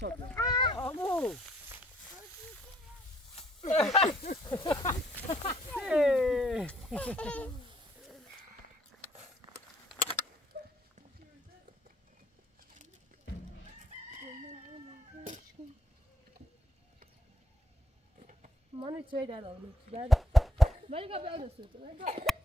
تا آمو Money trade that on it. That. Where you got the other suit? Where you got?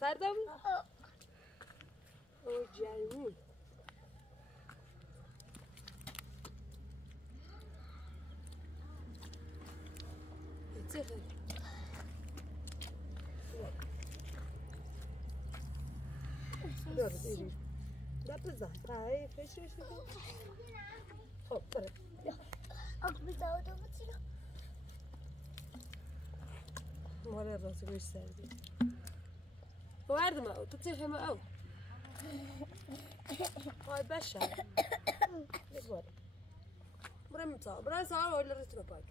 سردم؟ او جرمی چه خیلی؟ ده بزن تایی فشرش بکن خب بره ماره راسه گوش سردی وردم او تو تیخیم او های بشه بره بره مطا بره سوار ولی رسو پاک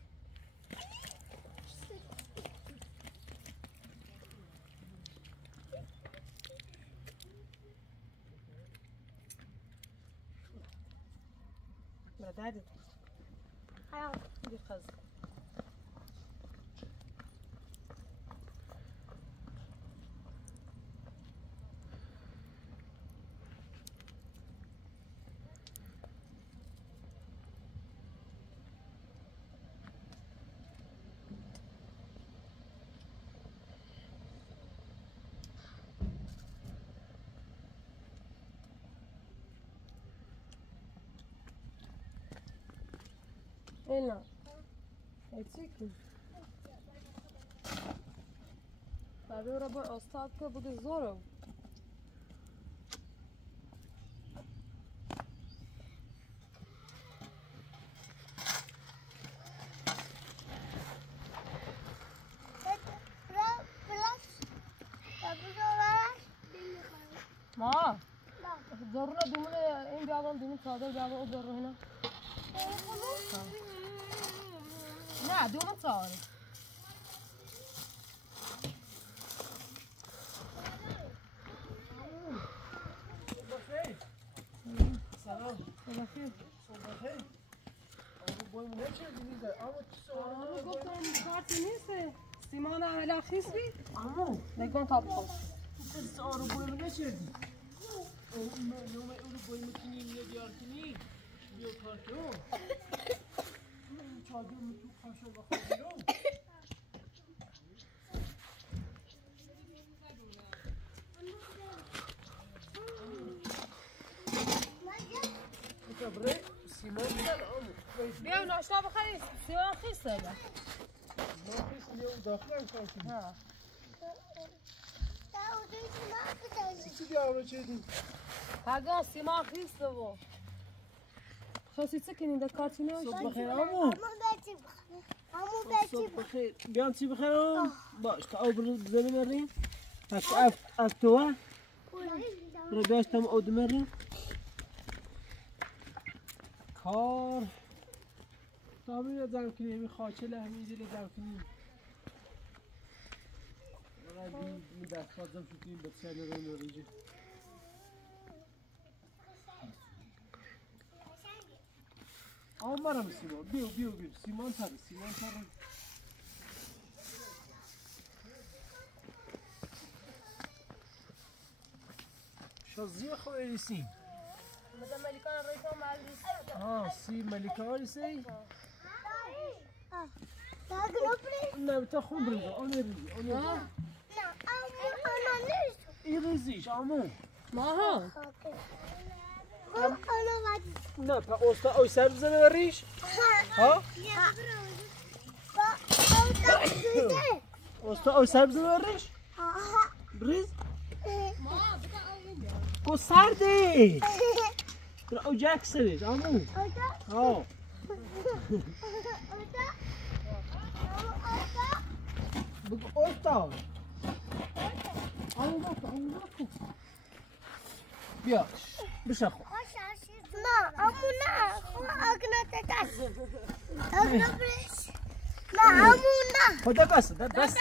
بره دادی دی خز اینا ایچی کن بعد را با استاد که بوده زورم ما ضرورة دومونه این بیابان دومون صادر بیابان او ضرورة هنا نه دومون صادر سلام بخیر بخیر باید نچردی میزه اما گفتم کارتی نیسته سیمان عمل خیس بی اما نگون تاب خود کسی آرو باید نچردی نوم اونو باید مکنی نیدیار کنی بیو کار کنو چادر متو خاشو بخواه بیرو بره سیمان بزن بیا ناشتا بخوری سیمان خیسته بیا ناخیست لیو داخل کار کنی ها چی دیارو چیدی؟ هگاه سیمان خیسته و خواستی چه کنی در کارتی ناشتا صبح بخیر آمو صبح بخیر بیان چی بخیرم؟ باش تا او بزنی مریم حتی از توه رو داشتم او دمریم کار تامین رو دم کنیم این خاچه لحمیزی رو دم کنیم این دست بازم شدیم بسیار رو نوریجه آمارم سیمان بیو سیمان تر شازیه خواه ریسیم مثلا ملیکان رایتان معلوم سی ملیکان ریسی نه بتا خون بریزه آن ریزی این ریزیش آمون ماها نه پا اوستا اوی سر بزنه و ریش ها اوستا اوی سر بزنه و ریش بریز ما بتا او اینجا کو سرده برا او جک سرش آمو آه بگو اوتا آمو باکو بیا بشه خو نه امو نه اگنات دست اگناتش نه امو نه خدا بس بس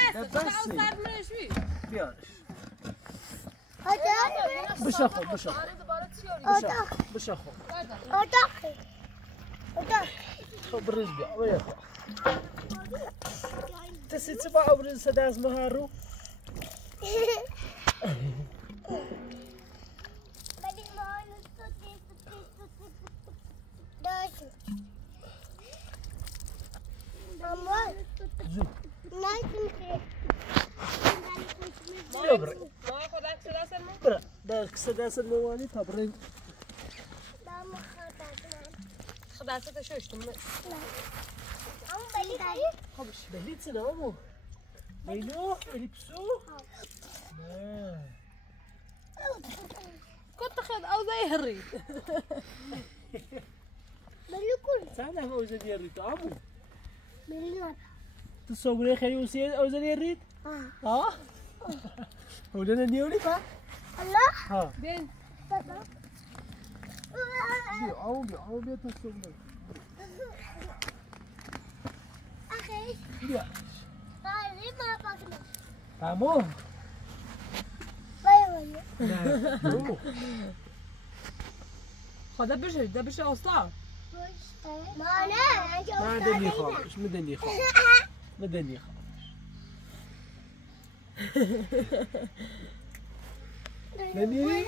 بیا بشه خو بشه خو خب برز بیا تسی چه با ابرز صدا از مهارو برا در صدا از موانی تا برین خداته شوشتم خبش بلیت سنامو بينو البسو كنت خد او زي الريد ملكون ساعة او زي الريد عمو مليون تصوري خلي وسيل او زي الريد اه ولنا نيولي با الله ها بين عمو بيا تصوري أخي بيا هذه ما بقنا عمو باي خدا بشه ده بشه اصلا ما أنا ما دني خالص مدني خالص مدني خالص دني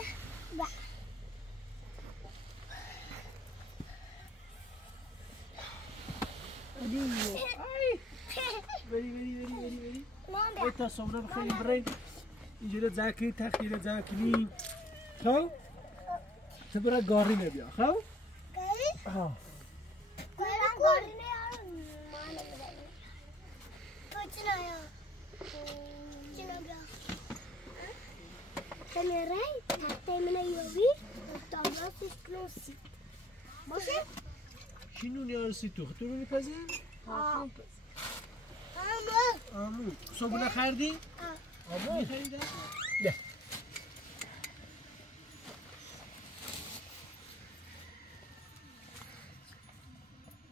بری تا صبح بخیر برین اینجوری زاکی تخیل زاکی خو تبرا گاری نبیا خو ها گاری نیار کچھ نیا چنا بیا تمیرای تاتے من یوبی تابلت اسکلوسی باشه شنو نیارسی تو تو رو میپزین آمو صبونه خریدی؟ آمو میخریدن؟ نه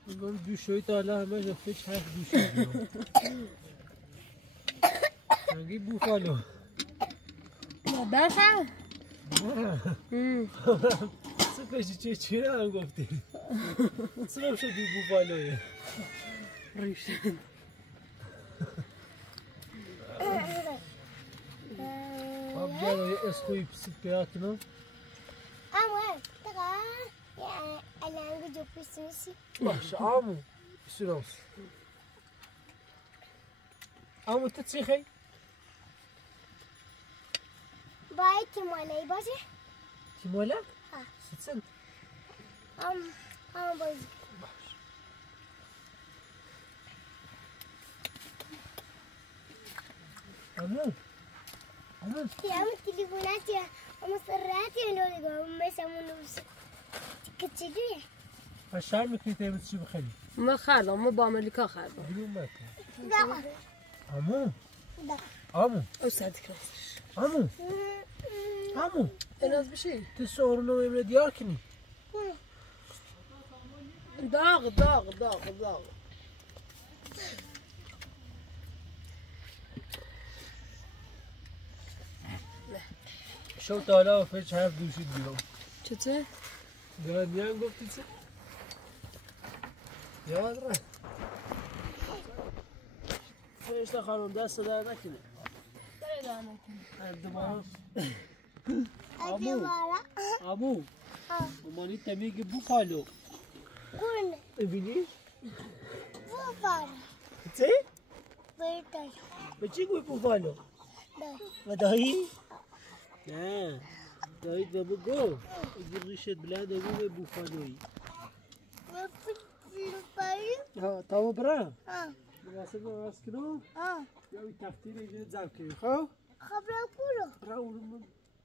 میگم دوشوی تا حالا همه جفته چرخ دوشوی سنگی بوفالو بخیر سپشی چه هم گفتی؟ سرم شدی بوفالوی ریشتن جانا اسخوی سپیاتنا امو تقا الان جو پیسوسی باش عمو سلام عمو تتسيخي باي تمالي باشه تيمولا ستسن باش عمو يا عم تليفونات يا عم سراتي انه يقوم يسمونه كتشديه الشعر مكنتي بتشي بخلي ما خاله ما بامريكا خاله اليوم مات لا عمو لا عمو اوسعدك عمو الناس بشي تصورنا من دياركني ضاغ شو تعالى فيش حرف دوشيد بيهم چطور؟ قال يان قفتي تسي يا ودرا فيش تخلون دست دا نكني الدمار عمو وماني تميجي بوفالو كون ابني بوفالو تسي بيتاي بتشيكو بوفالو وداي لا داي دابو جو يجي ريشة بلاد ابو بوفالوي ها تاو برا مناسب ماسكنو يا تفتير يجي زاكي خو خبر كله راول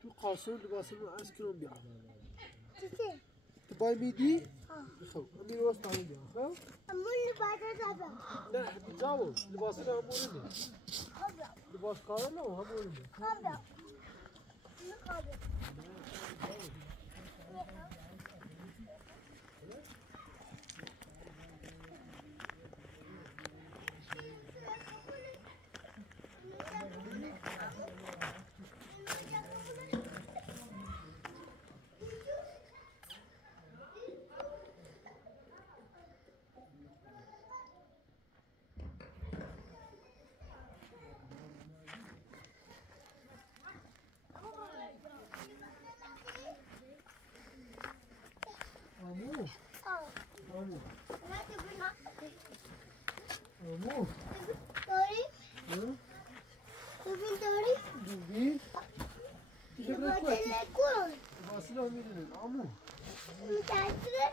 تو قاصر لباس ما عايز كلهم بيع چیزی؟ تباي ميدي خو امير وسط عم بيع خو امون لباس دابا. لا بيجاو لباس ده همون ده خبر. لباس كار لا همون ده خبر. خبر. همون همون همون داری؟ ببین داری؟ دوبی لباس نکن. لباس ده میدونن همون میترسه؟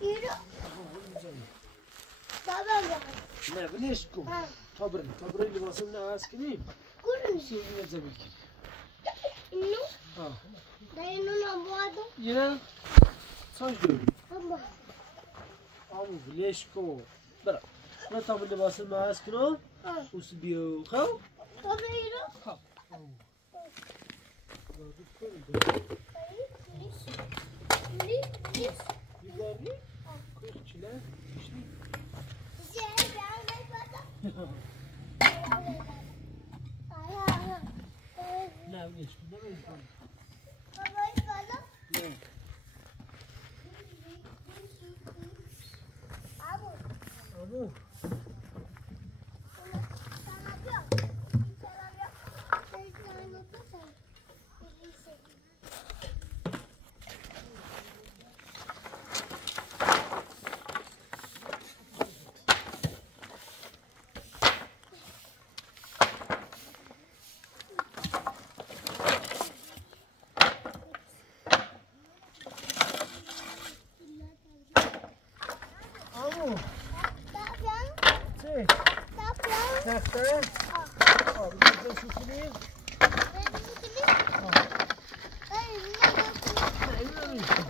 اینو می‌زنی بابا بابا. نه ولش کن تا برای لباسمون عوض کنیم کنی؟ سویه زمین کنیم اینو؟ آه در اینو نبودم. یه ساش دوری بابا. همون ولش کن برا من تا برای لباسمون عوض کنم اوس بیو خو بابا اینو؟ خب نیست. بیداری؟ کش چیله؟ کشتی؟ نه ولش کن نمی‌کنم نه همون همون چه؟ تخته؟ بگذار شو کنیم؟ نه این نمیشه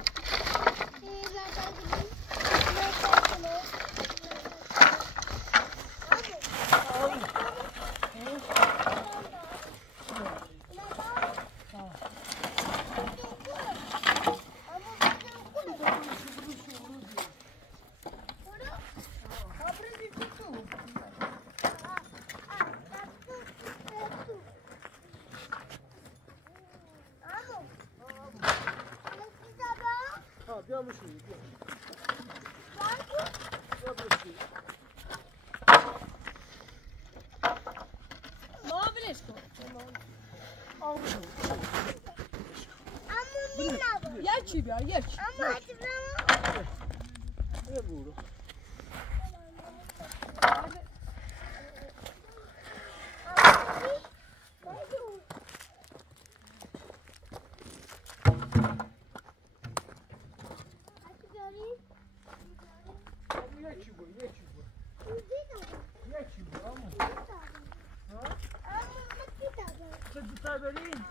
بیا میشونی بیا بشونی ما بلش کن یکی بیار یک بیا برو یکی برو همون چه دوتا بریم؟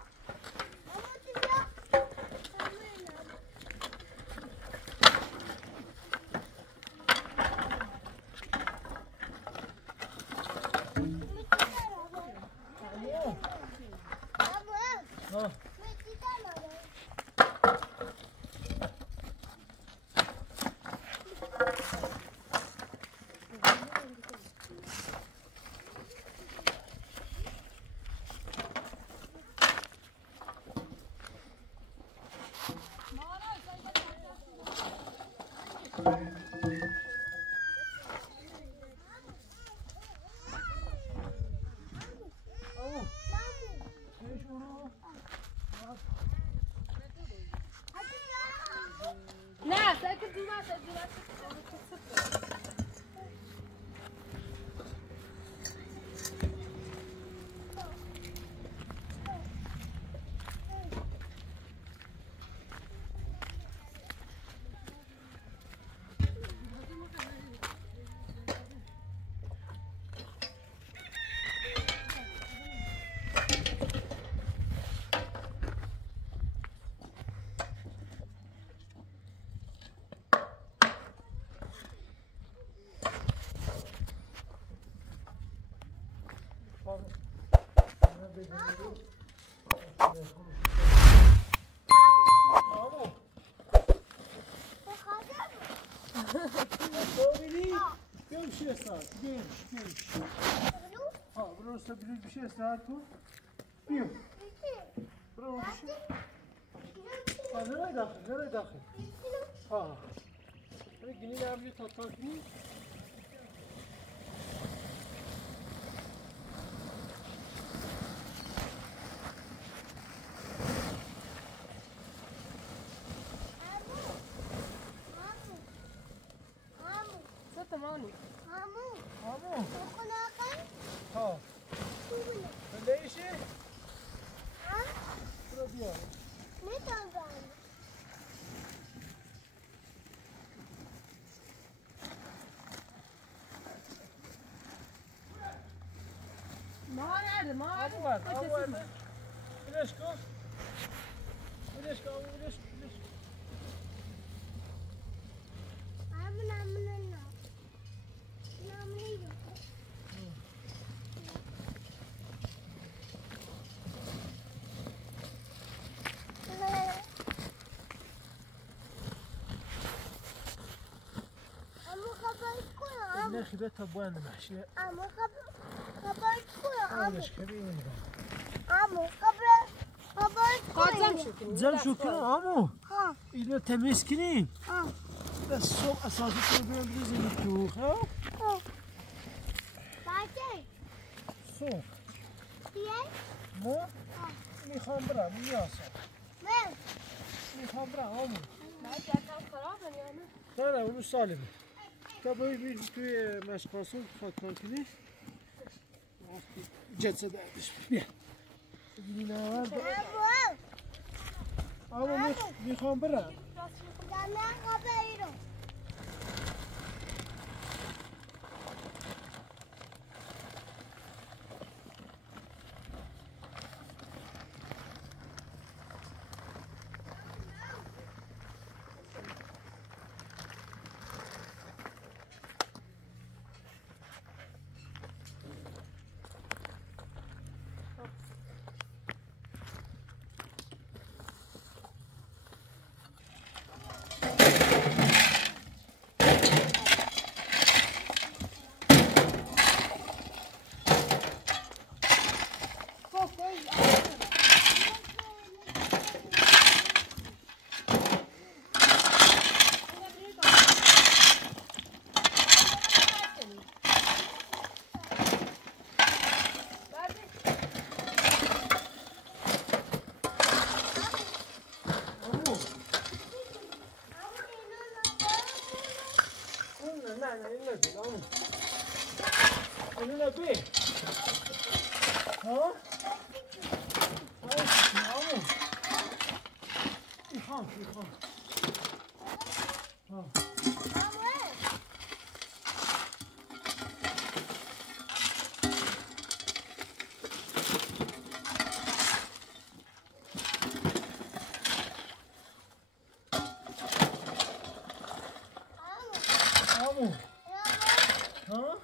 نه ساکت دوما ببینی؟ بیام بشه استراحت بیام ها برو برو بشه استراحت کن بیام برو بشه نرای داخل ها گینی نبیه تا کنی تمامي عمو ها ليش برو بیا ما اول ليش كو ناخي بيت ابوان محشي عمو خبر عمو كبير عمو خبر زل شو كده عمو ها إذا تمسكني ها بس الصبح أساسي تبين بليزي الكوخ ها بعدين صوف دیگه ما میخوام برم میاسم من میخوام برم عمو ما جاكم خرابه يا انا نه اونو سالمه تا بایی توی مشقاسون خاکان کنی جلسه دردش بیا عمو میخوام برم دامه خبری رو اینو نبی ها عمو میخوام ها عمو ها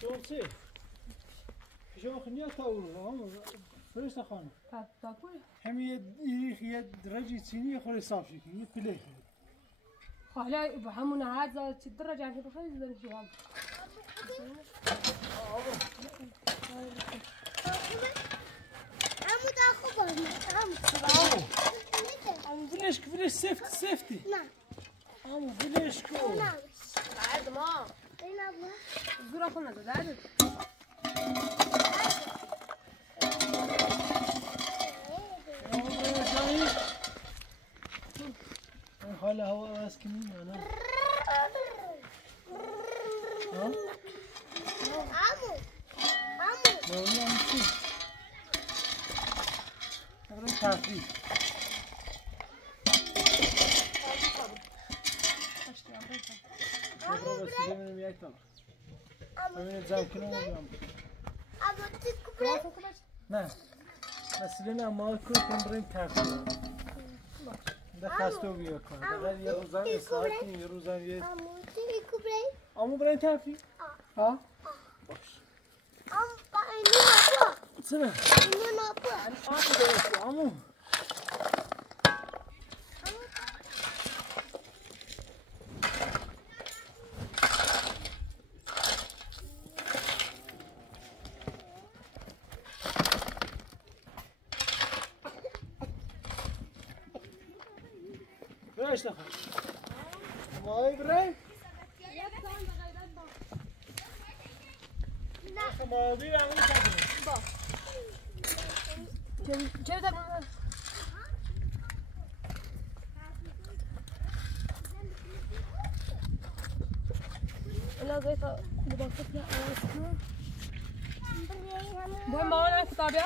شورتي شو خنيا تاول فريش خانم تاكل همي يد رجي تسيني خلي صافي كي بلي خلاص بحمونا هذا الدرجة عشان بخلي زي الشباب عمو تاخذ عمو بليش سيفتي نعم عمو بليش كو نعم بعد ما اين ابغى الزرافة خلنا تزعل خاله هو اسكنين انا ها عمو والله انت تقرا تعرفي بس من ياكل من زاكنو نه مثلا ما کنیم بریم تفریح ده خستو بیا کن ده یه روزن یه ساعتی یه روزن یه امو بریم تفریح ها باش سنه امو ايش دخل؟ ما ابراهيم؟ لا ما ابي اعمل كذا. جاي ده انا زي ببسطنا اسمه مهم ما انا كتابيه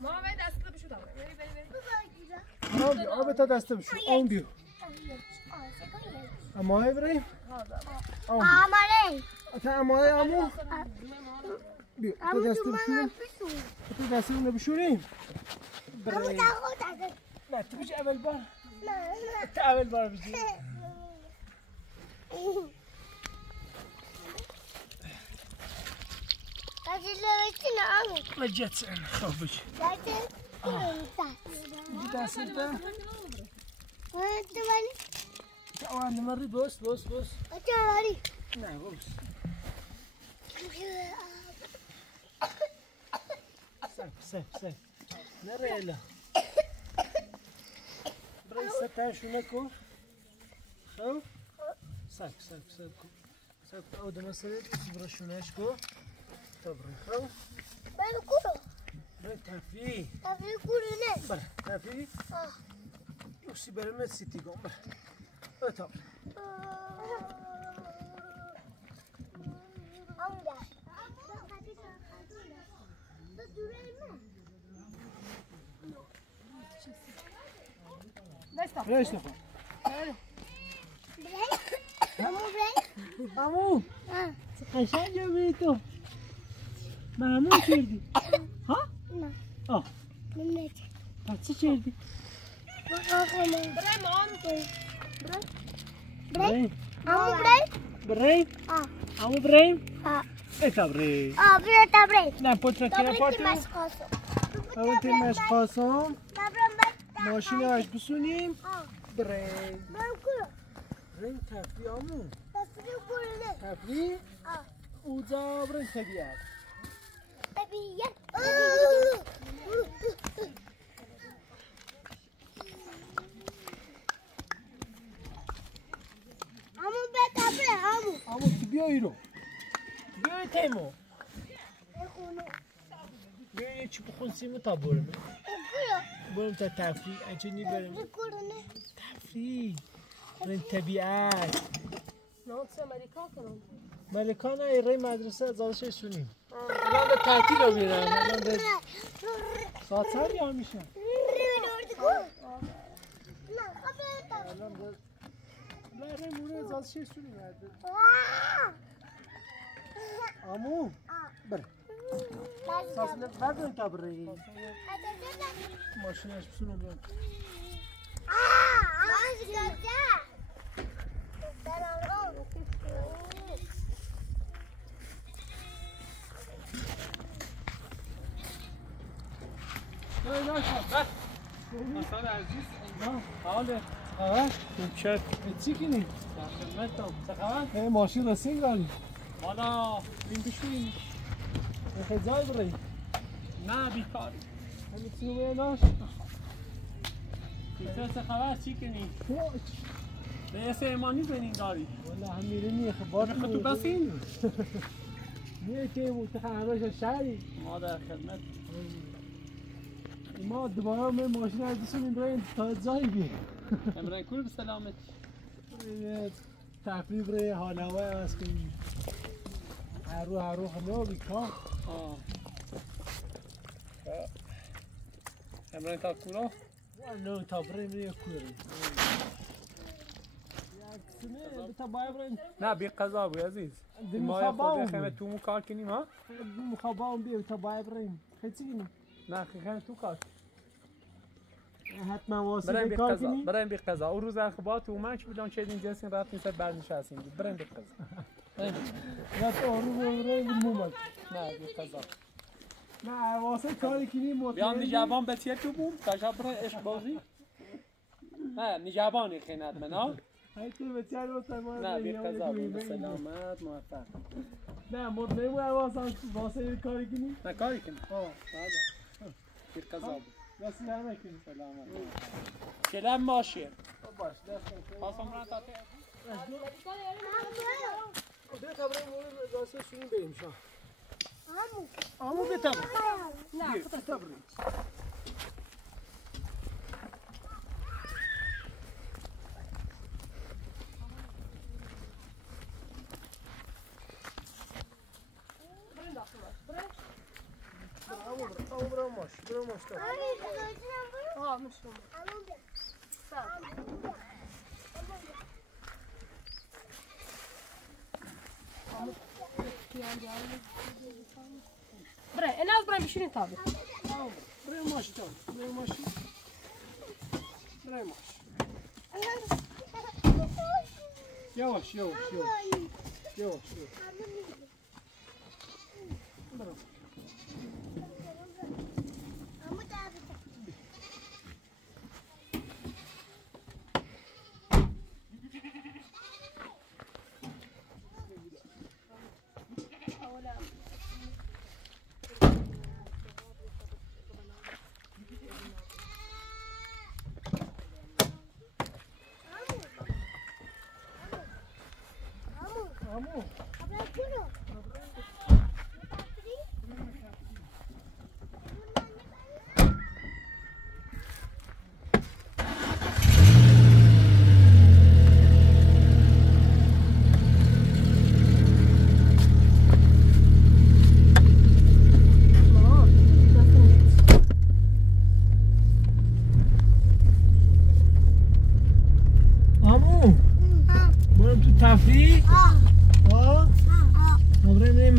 ما باید دسته بشو داره بری آب تا دسته بشو اون بیو اما ابراهیم آماله تا اما امو بیو تا دسته بشوریم تا دسته اون بشوریم برای نه تو بشی اول بار تا اول بار بشی لجت انا خوف بشي دسته تعال نمري بوس نعم بوس سيف نريلا بري ستة شونكو خو سيف أود مثلا تبرا شوناشكو تبري خو بري تافي برا تافي يوسي برمت سيتي قوم برا طب ليش نفع؟ عمو قشنگ جویتو ممنون کردی ها؟ نه آه نه پس چه کردی؟ عمو بریم ایتا بریم نه پتر که پاتو پاتو مشقاسم ماشین اش بسونیم بریم تفریح عمو تفریح اوزا بریم تگیار عمو بیایی رو بیایی تیمو بیایی چی بخونسیمو تا برم تا تفریح اچنی برم تفریح برم طبیعت نه چه امریکا کنم ملکان ایره مدرسه از آزش سونیم الان به تعطیل رو بیرم الان به ساعت سر یا میشن الان به بره مونه از آزش سونیم آمو بره ساسنه بردن تا بره ماشینش بسونم بیان مثلا عزیز حاله خبر؟ چه؟ چی کنی؟ خدمتم چه خبر؟ ماشین رسید داری؟ حالا این بشویم خیلی جای بری؟ نه بیکاری همیتونو بیداش؟ چه خبر چی کنی؟ رئیس ایمانی زنین داری؟ والا هم میرینی خبار تو بسین؟ میره که متخرج شهری ما در خدمت ما دوباره من ماشین از بسونیم بریم تا جایی بیم امران کل به سلامت تفریح برای حال هوای از کنیم هر رو همه بیکار امران تا کورا؟ نه تا بریم روی کوریم تا باید بریم نه بی قضا بوی عزیز ما خود خیمه تو مو کار کنیم ها؟ مخابه هم بیم تا باید بریم خیلی چی کنیم؟ نه خیمه تو کار حتما واسه کار کنیم؟ بریم بی قضا اون روز اخبار تو منش بودن چه دین جلسین رفتیم سر برنشستیم بریم بی قضا یا تو رو بریم مومد نه بی قضا نه واسه کاری کنیم بیام نجابان بتیه تو بوم تا برای عشق بازی نه نجابانی خیند منا هایتی بتیه رو تمام نه بی قضا بود سلامت موفق نه مطمئن واسه کاری کنیم؟ نه کاری کنیم بی قضا بود دست نکنیم سلامت کلم ماشیه باش دست خواستم را تا بیا تبریم مورد دسته شونیم بریم شا آمو بیا تبریم نه بیا تبریم برو ماش مشروم برای این از برای بشینید تابه برای ماشی تابه برای ماشی یواش برو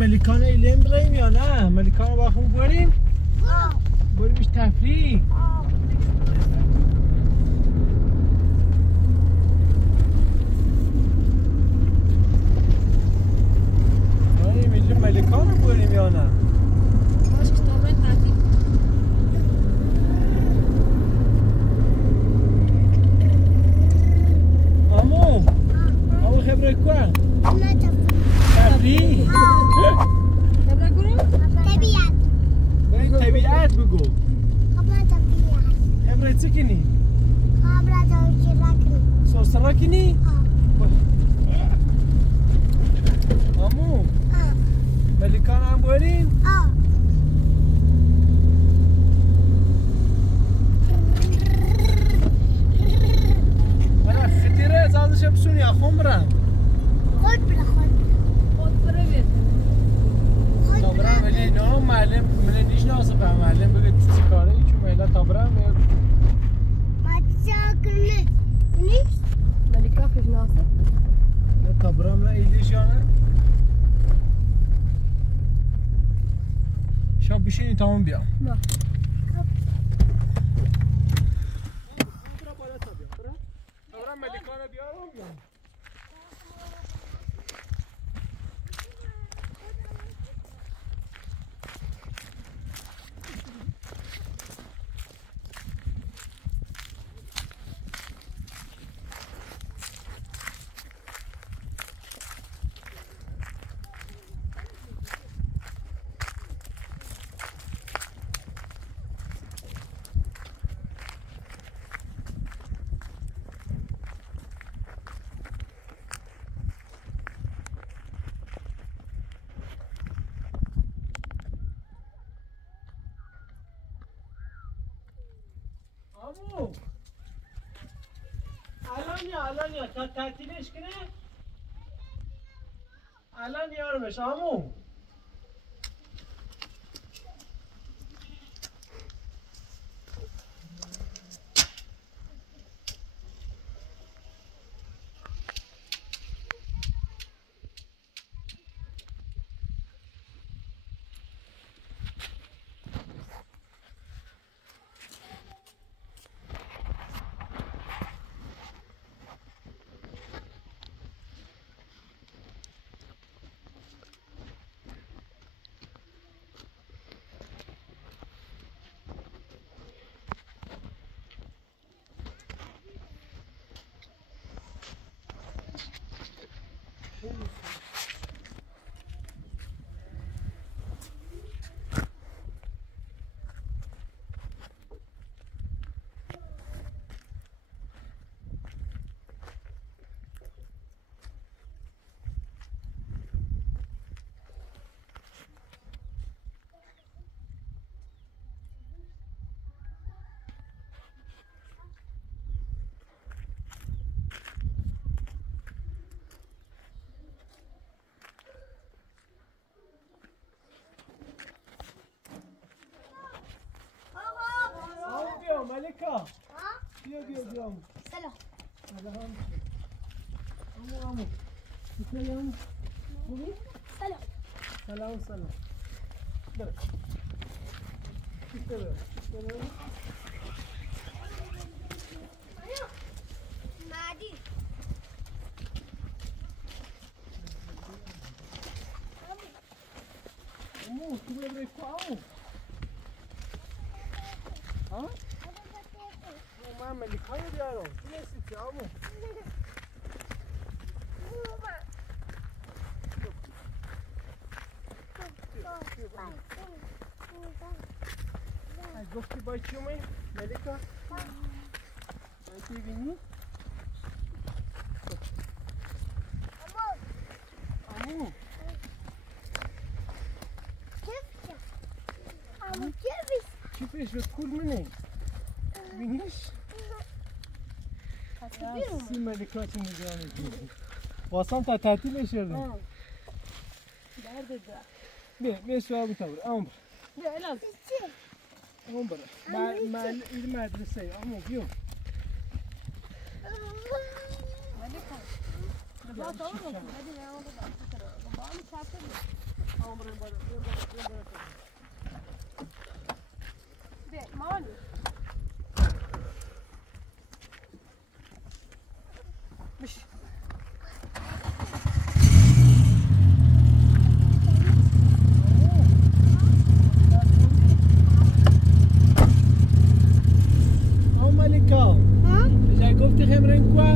ملیکان ایلم بریم یا نه؟ ملیکان رو با خون بریم؟ بریم بیش تفریح بریم اینجا ملیکان رو بریم یا نه؟ امو خبره کن؟ تفریح؟ طبیعت کنی؟ کامرا داشتی رکنی سوس رکنی؟ امو ملیکان هم برین؟ برا خطیره ازازش بسونی اخوام برم خود برا خود بره بید تا برم ولی نه معلم من نیش ناسه به معلم بگه چی کاره ای چون میلا تا برم بچه کنه نیست ملیکا خوش ناسه تا برم نه ایلیش یا نه شب بشینی تا اون بیام نه برم ملیکانه بیارم بیام امو الان یا تا تعطیلش کنه الان یارمش امو ملیکا بیا سلام سلام امو سلام خوبی؟ سلام برو مادی امو تو ببری کو ها؟ من ملیکای بیارم چی هستی که امو؟ گفتی با چی اومد ملیکا؟ باید ببینی؟ امو چی پیش رو کول منه؟ بینیش؟ سی ملیکا چی نگرانه کنی واسم تا تعطیل شده بیا شما بتابر امو بیا الان امو برو این مدرسه امو بیو ملیکا دبا تو رو بدی نه اون رو با هم چاپ امو برو بیا مامان مش ملیکا جای گفتی خمرن کوا؟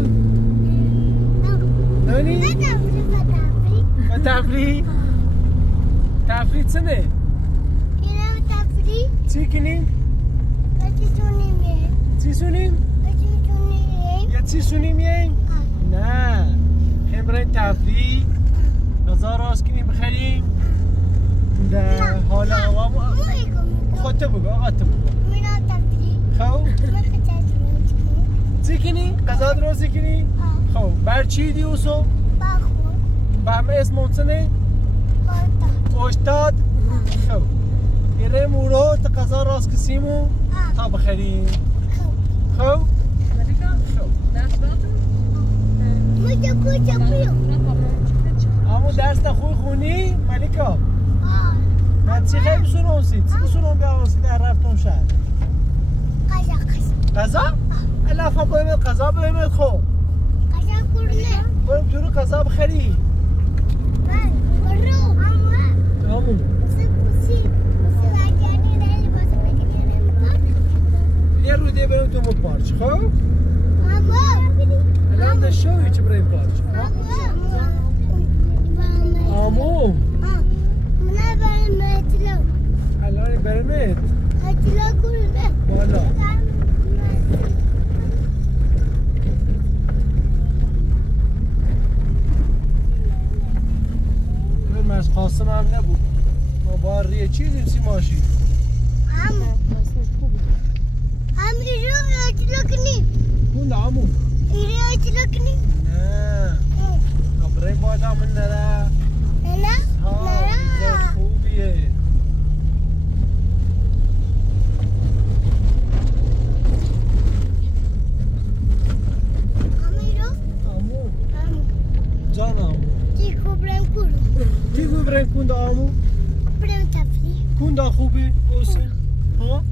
نانی؟ تفریح؟ تفریح چنه؟ اینم تفریح چی کنیم؟ بچه سونیمه چی سونیم؟ یه چی سونیم یه؟ نه خیلی برای تفریح غذا راست کنیم بخریم در حال هوا خودت بگو آقا تو بگو خب چی کنی؟ غذا درست کنی؟ خب بر چی دیوسو؟ به همه اسم منصنه؟ استاد خب یه مورو تا غذا راست کسیمو تا بخریم خب ملیکا درس براتون اما درس خوی خونی ملیکا من چی خیلی بسونم سید چی بسونم بیارم سید در رفتم شهر غذا؟ الا خب باید غذا باید خب بریم تو رو غذا بخری همون یه روده بریم تو پارچ خب؟ الان در شوی چه بریم پارچ آمو الان برمت بالا من از خواستم هم نبود ما با ریه چی دیمسی ماشی کن دامو نه خبره باید همون نره ها خوبیه امو جان امو چی بریم کن دامو کن دا خوبه اوسه ها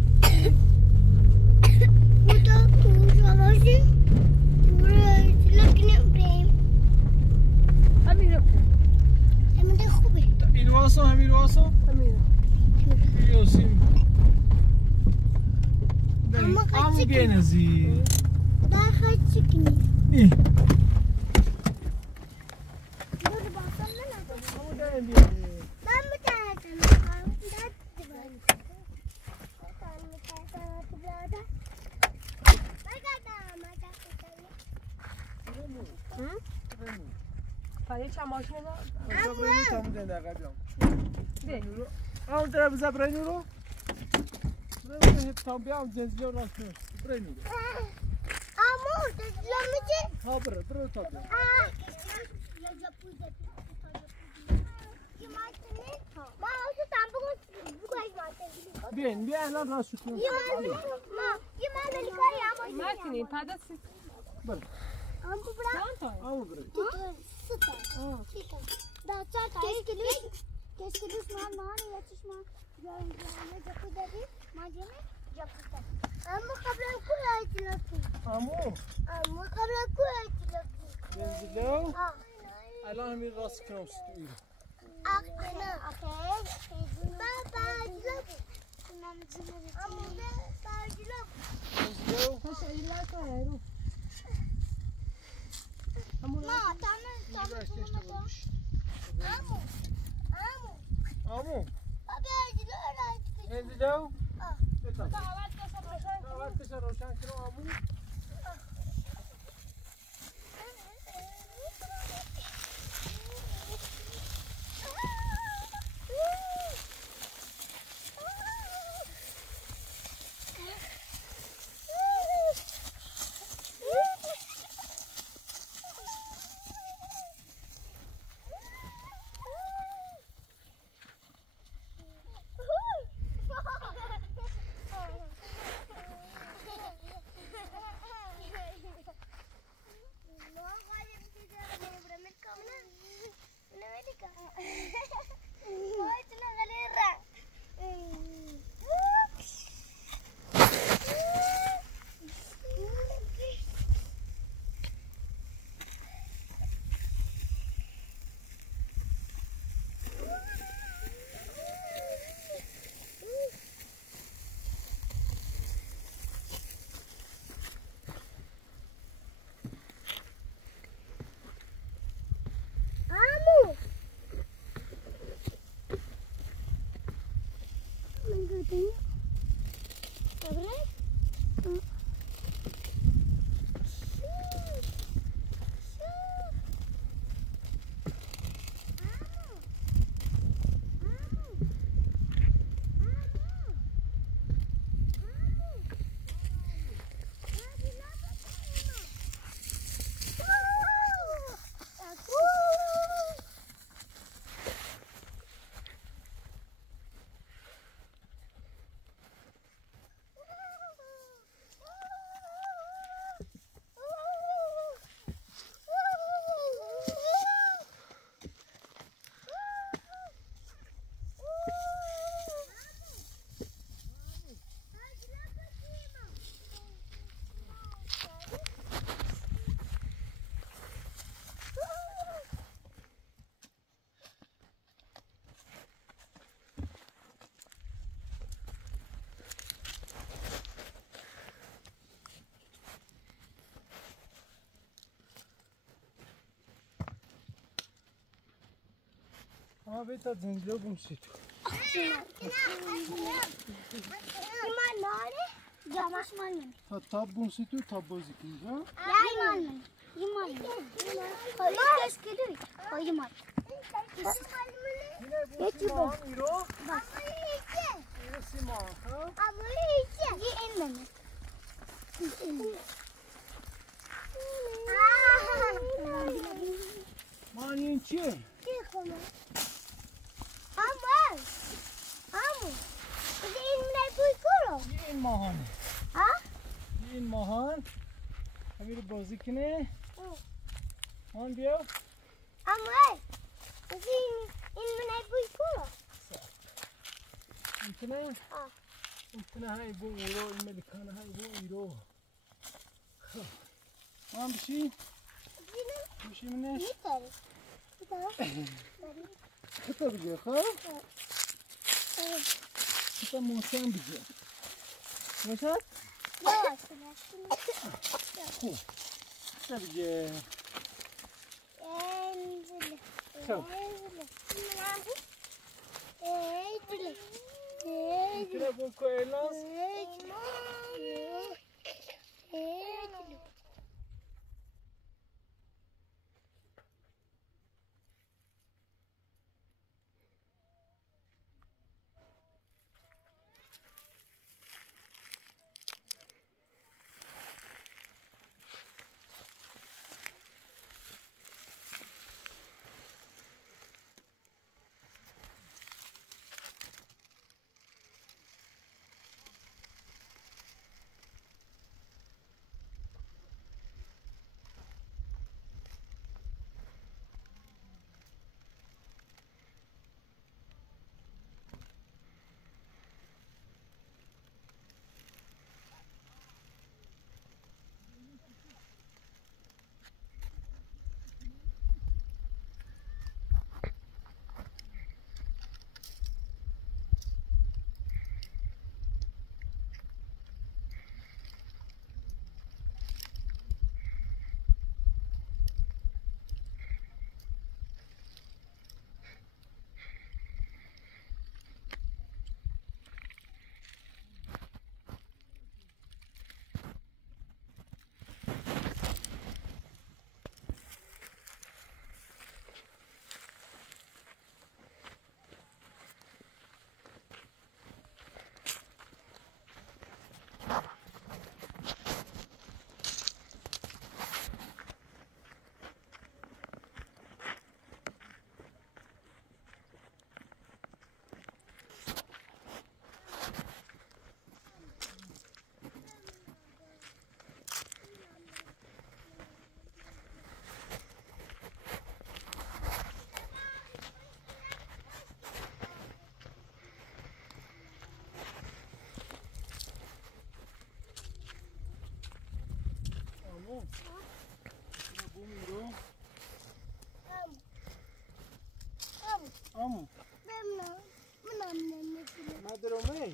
این واسه همین واسه بیاسیم امو بینزی ای پایه چند ماشینه اون طرف زبرین رو tam بیام جنزیو راست بریم ها برو تا بیا بیا الان راست کنیم مکنی پدر سی برو آمو برو جنزیو الان همین راست کنم ستویی آمو جنزیو وقتش روشن کنم آمو ما بیتا زنجلو بومسی تو ایمان ناره جامش من تا تاب بومسی تو تاب بازی کنی ها ایمان های کس کدوی های ایمان یه چی با میرو میرو سیما ها یه این منه مان این چیه؟ این ماهانه این ماهان همین رو بازی کنه مان بیا میتونه های بو ایرو این ملیکانه های بو ایرو مان بشی بشی منش خطا بگه خواه خطا محکم بگه باشد؟ خطا بگه خب میتونه بون که ایلاس Amo. Madromei?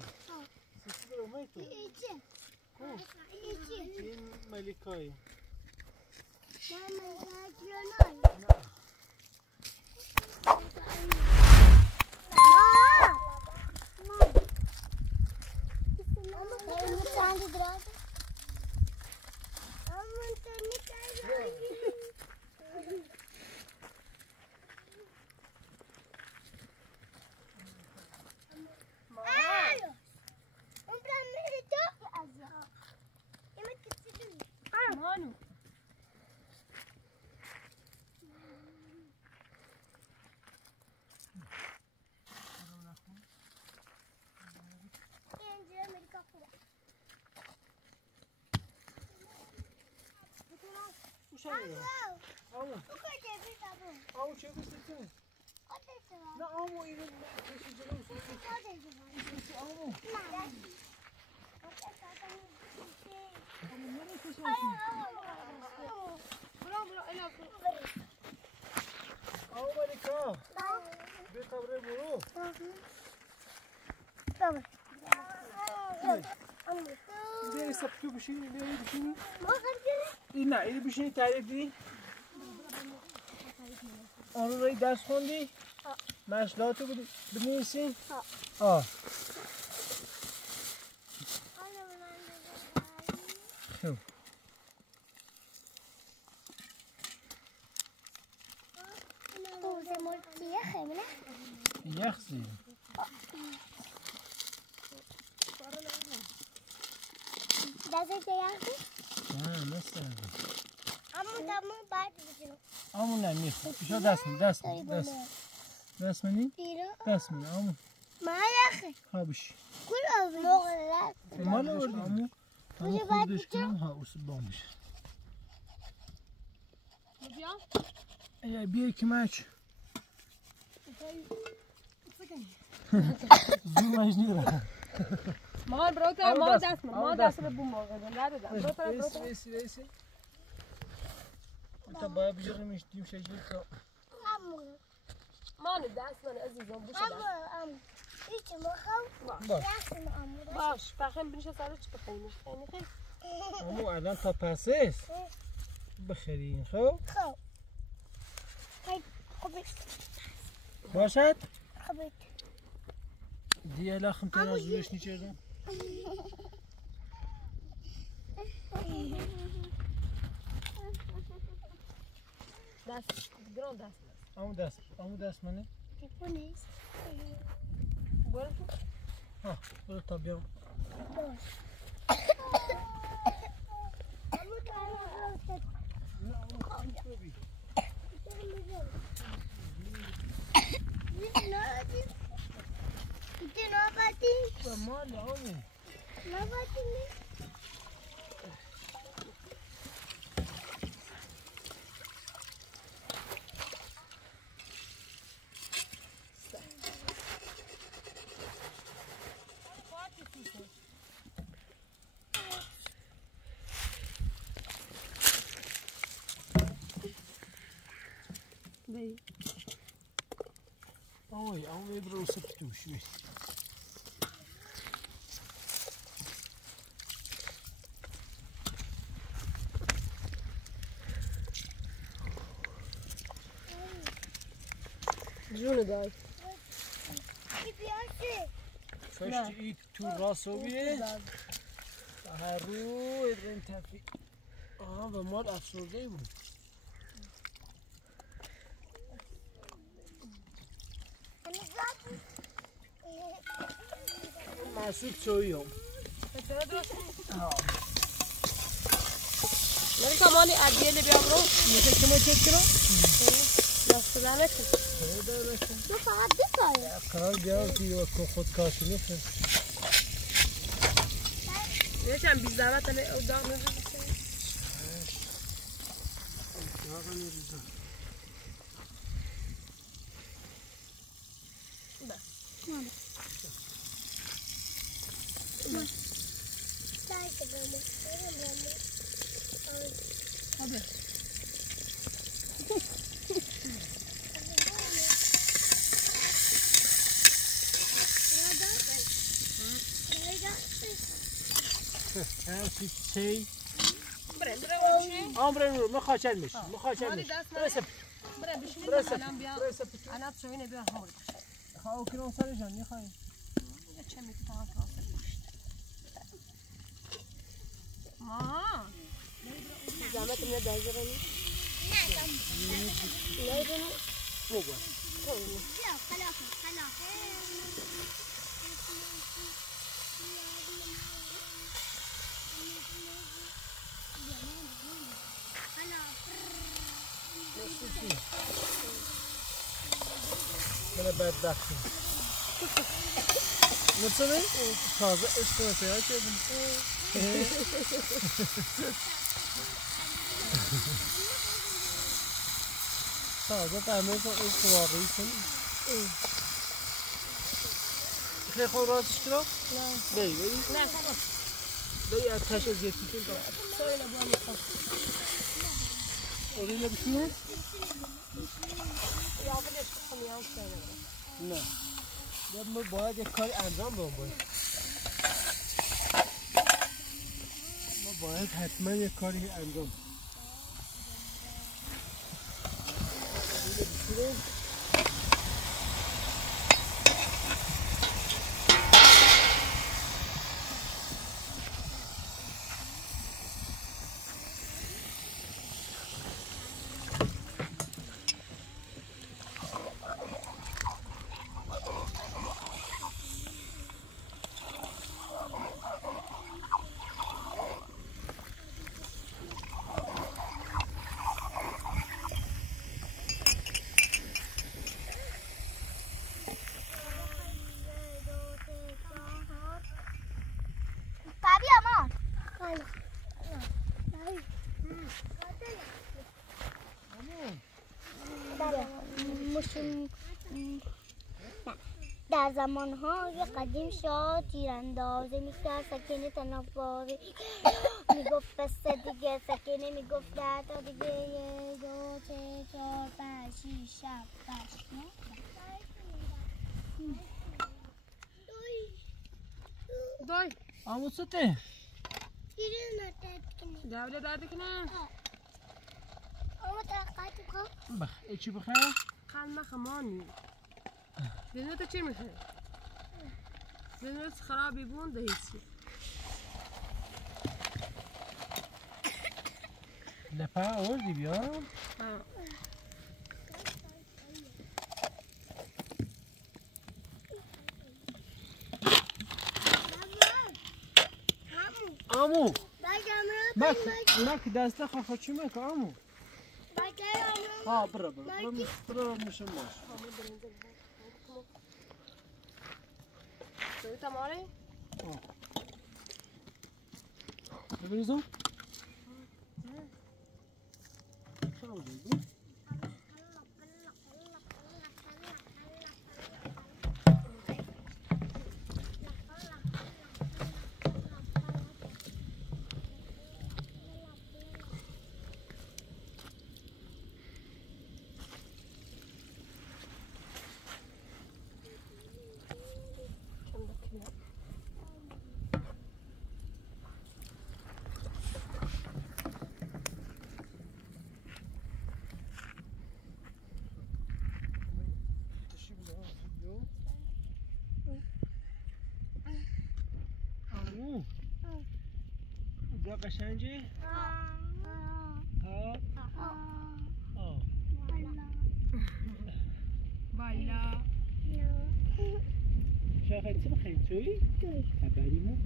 Madromei tu? In Malikai. Manu. Amo چه گوشتی؟ نه آمو اینو کشی جلو آمو آمو ملیکا به خبره برو بیا سبتو بشینی بیا بشینی این نه اینو بشینی تعریف دی آن رو درس خوندی مشلاتو بنویسیم؟ ها. خب دوزه مرتیه خیمونه یخ زیر دسته چه یخی؟ نه مثل همون بعد بزنم آمون نمیخواد پیشا دست منی؟ دست منی آمون ما یخی خوابش کل آورد مال آوردی آمون خوردش کنم ها اوست بامش بیا کمک زورش نیره ما بروتا ما دست رو بوم ویسی تا باید بجرمش دیم شجیر تا ما دست من عزیزم بوش دست هیچ مخوام باش بخیم بنیشه سر چی بخیمش خیلی امو الان تا پسه بخرین خب باشد دیگه لخم تن از رویش نیچردم دست گران دست امو دست منه نیست برو تو ها برو تا بیام مال امو اوی امو برو سپتوش بی جون دای فشتی ای تو راسو بیه هر رو ادرین تفی و مال افسرده بود محسوب چویم من کمالی عدیل بیام رو میشه که ما چک کنم دست داره کن تو فقط بکاره قرار بیام که خود کاشی نیست یکم بی زحمت او داغ نمیشه داغ نمیشه چی؟ برای رو مخاچر میشه برای بشینید الان بیا الان شوینه بیا همون خواهو کنم سر جان میخوایی چه میکنم کاسه پشت ما زحمت من دازرانی نه بگو من بدبختی مثلا تازه عشق رو پیدا کردم تازه فهمیدم عشق واقعی کنیم خیلی خود راستش کنم؟ نه بی نه خلاص بی از تش از یکی کن سوی نبانی خب اولی نبشونه؟ یا اولش خمیان کنم نه ما باید یک کاری انجام باید ما باید حتما یک کاری انجام در زمانهای قدیم شاه تیراندازی میکرد سکینه تنفاری میگفت بس دیگه سکینه میگفت ده تا دیگه 1 2 3 4 5 6 7 8 9 دای عمو سته تیرو نتکنی داوله داده کنه اما ترقیت کن بخ چی بخیر خان ما خمانی دنیا تو چی میخوای؟ دنیا خرابی بون ده هیچی لپا آوردی بیا عمو مک دسته خواهد چی میکنه عمو ها برو میشم باش توی تماره؟ ببریزم جا قشنگه؟ ها؟ بالا شاخه چی بخیر توی؟ خبریمو؟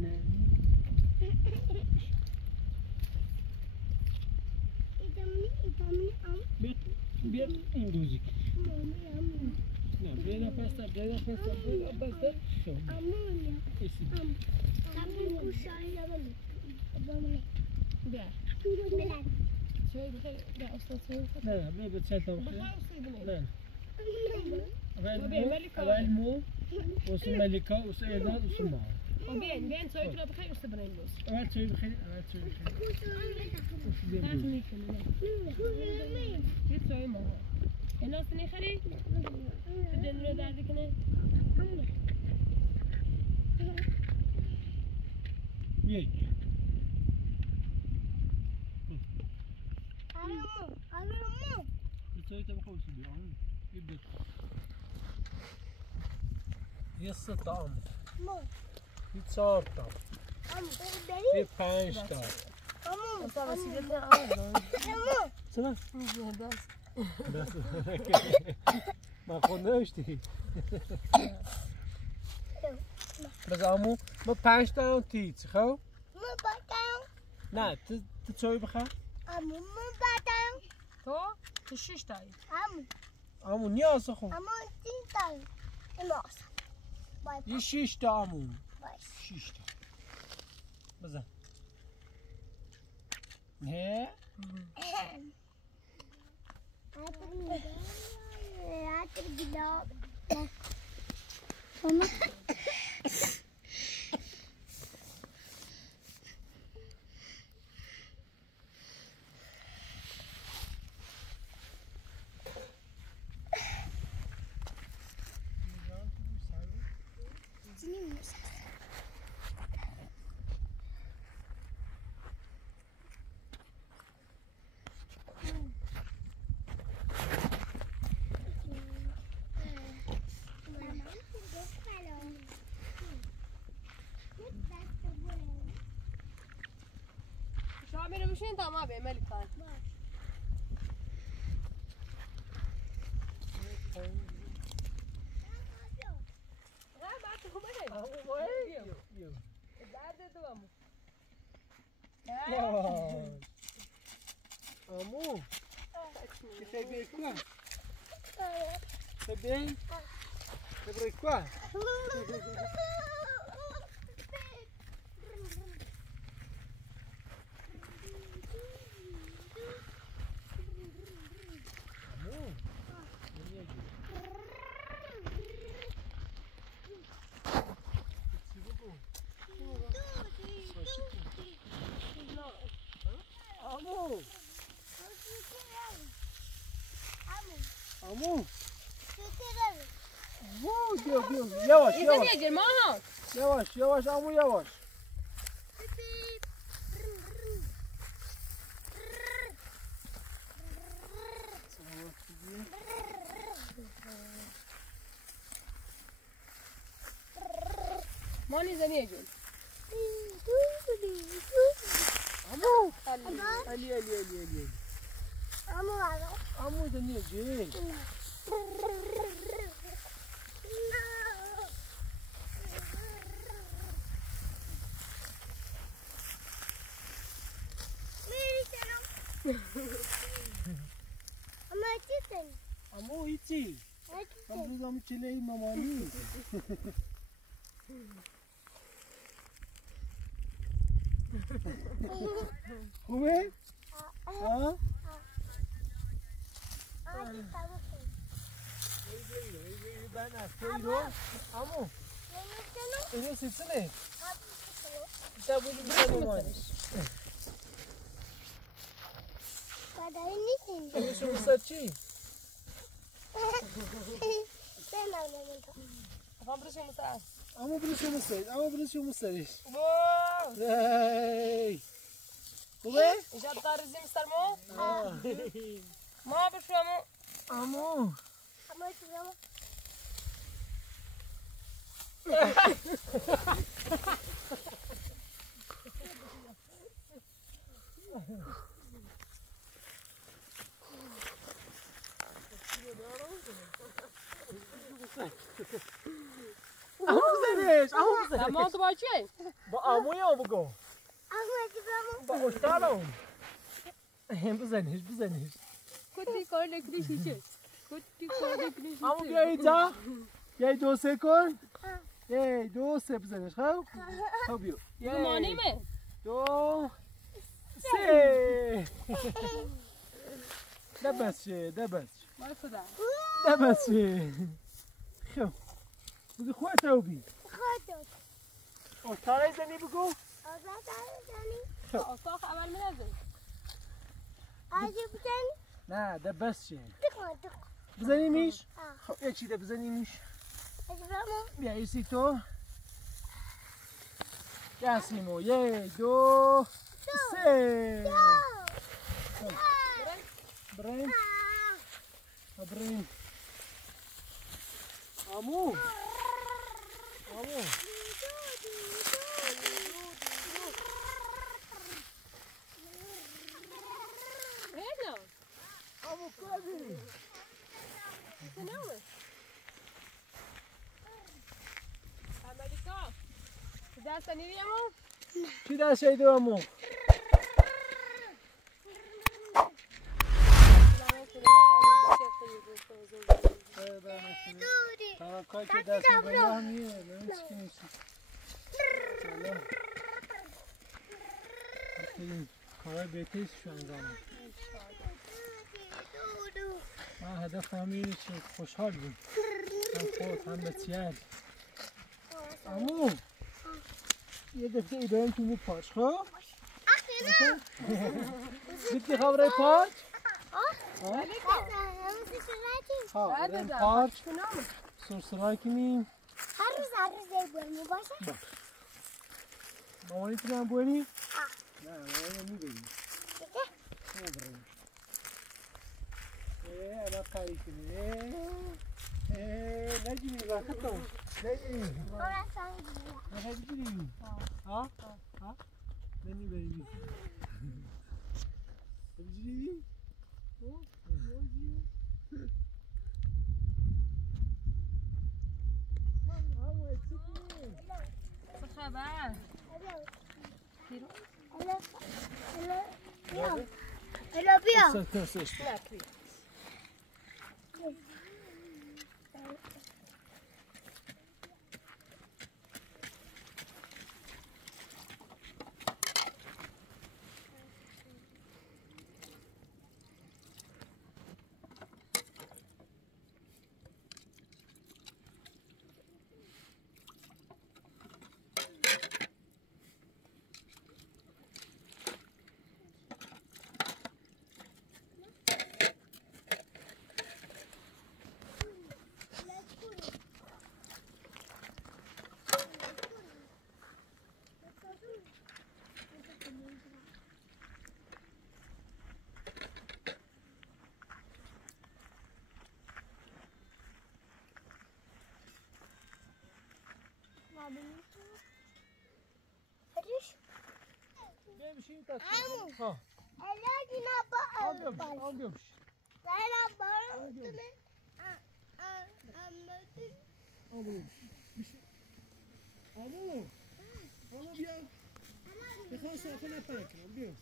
نه بیا این روزی نه بیا پستا ایسی بیا چای بخیر بیا استاد چای نه بیا به چلتا بخیر بخیر استاد نه اول مو واسه ملکا واسه اعلان واسه ما بين سوي كده بخير وسبرين لوس اول توی بخیر هاتني كده سوي ما الناس تني خلي بدنا نرد عليك هنا یک توی تو بخور سیدی يبدأ يسطا طعم يتصارطع في 5 تا طبعا سيدتنا سمع بس بس ما خونهشتی بس عمو ما 5 تا تیت خب نه تو چای بخور تو 6 تایی عمو نیاز خون باش یه 6 تا عمو باش 6 تا بزن نه شامل بشين تمام بيعمل كان Amor, você quer ver quoi? C'est bien? C'est vrai quoi? عمو بیا یواش اینجا دیگه ماها یواش عمو یواش مانی زنیه جون عمو علی علی عمو زنیه جی عمو هیچی امروز هم چله مامانی خوبه؟ ها؟ عمو اینه سیسنه تا بودی بودی مامانی اینه شما سر چی؟ خواهم برسیم مساعد عمو برسیم مساعدش واو خوبه؟ اینجا دارزیم سر ما بشوامو عمو بزنش ما تو با چیه؟ با عموی هم بگو با خوشتالم بزنش کتی کار نکنی چیه؟ عمو بیا اینجا یه 2 3 کن 1 2 3 بزنش خب بیا یه مانیمه 2 3 دبس مال خدا دبس خب بگو خودت رو بی تاره زنی بگو آساخ اول منزل نه دبس شه بزنیمیش خب یه چیده بزنیمیش بیا ایسی تو یاسیمو 1 2 3 بریم عمو هلا عمو کاری تناول امریکا دست نیریمو چی دست شیدو عمو کاری که دست می‌کنی همیه نمی‌چی که نیستی سلام بکنیم کارهای بهتریش شو انجام من هدف همینه که خوشحال بود هم خود هم بسیار عمو یه دفعه ای بریم تو پارچ خب؟ بیتی خبره پارچ؟ ها بریم پارچ سرسرای کنیم هر روز بریم باشه مامانی تو هم بریم؟ نه مامانی میبریم بریم الان قریب کنیم نجیبی وقت کن نجیبی نجیبی ها؟ ها؟ نمیبریم نجیبی؟ چه خبر؟ بیا هرش بیا بشین تا عمو ها علاجی نبا آم بیا بشین زینا بارم کنه آمو بیا بخواه صافه نپنگ کنم بیا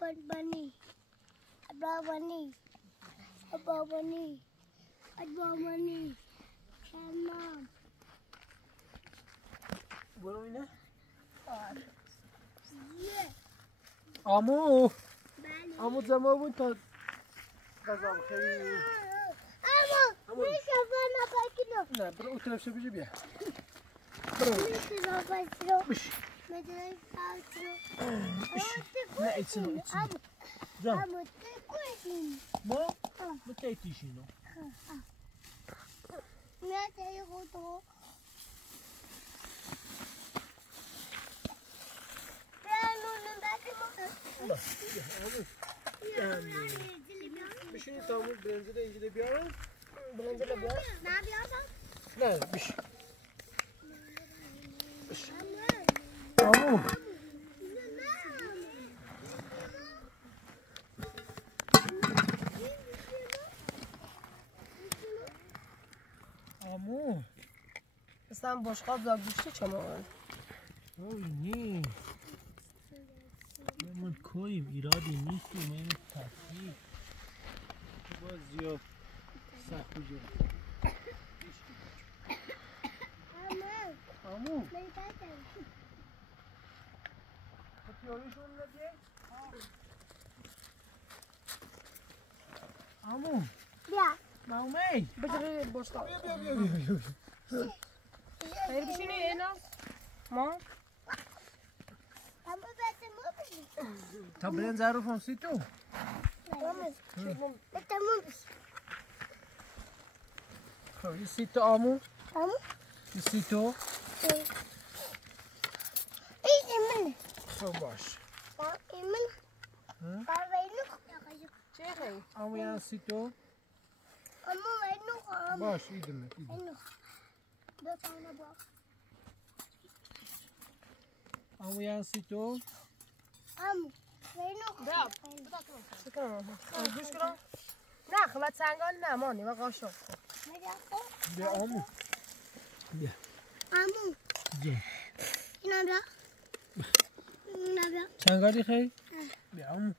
Bunny, bunny, bunny, bunny, come برو اینه on. آمو آمو زمان بود تا غذا بخیری اما میشه بنا بکنم نه برو اون طرف شو بیا میشه بنا بش مدرای نه ایتسنو جان اما تکوشیم ما بکیتیشینو نه تایی خودو بشینی تا همون برنزل اینجا بیارم برنزل بیار نه بیارم نه بش آمو آمو Sen boş kal da güçlü çamağı. اوی نی من کویم ایرادی نیستی من تفریح باز زیاد سخت بجه آمو خطیاریشون نگه آمو بیا مامی Bıcırı boş kal. بیا Hayır bir şey ne yena? Ma? اما بسمو بشی تا برنز رو فانسی تو بسمو بشی خب یه سی تو آمو اما یه سی تو ایده منه خب باش ایمن باید Şey hayır. آمو یه سی تو اما باید باش ایدمه اینو دو تانه با آمو یه سی تو امو اینو Bra. Sıkın ama. Güç kıran. Ne kıvat sengal ne mani ve kaşık. بیا آمو بیا امو جا اینا بیا اینا بیا چنگاری خیلی؟ بیا آمو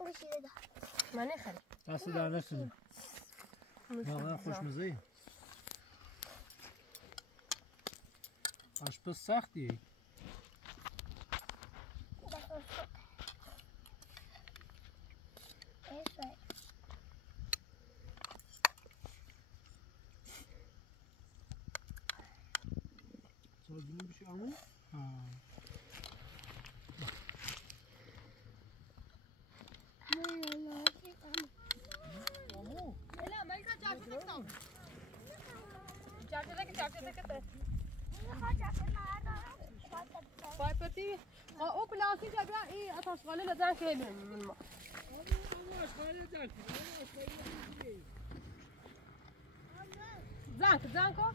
بشیده دا من خیلی. دست در نکنیم واقعا خوشمزه ای آشپز سختی سازونی بشی آمو؟ آمو Ela ben kaç çarşıda gidiyorum. Çarşıda gidiyorum. Paypati. O plasi جابیا این اتاسقاله لزن که بیم. زن کو.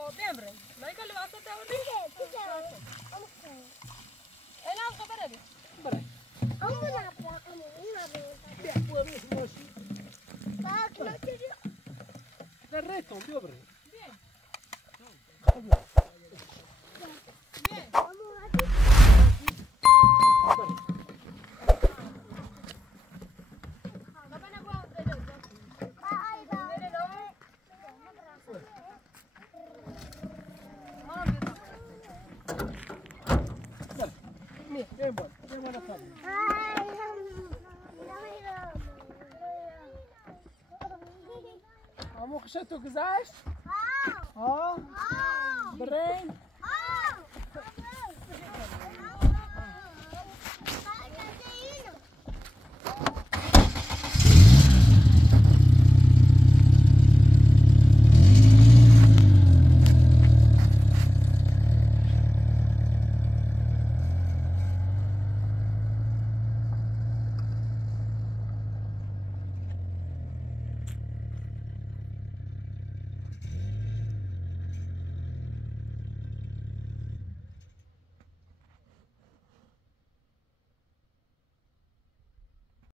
خب بیم بریم مایکل واسه تاوری الان خبره بی برای بیا برو ماشین در ریتون بیا برای اما خشتو گذشت؟ ها؟ برین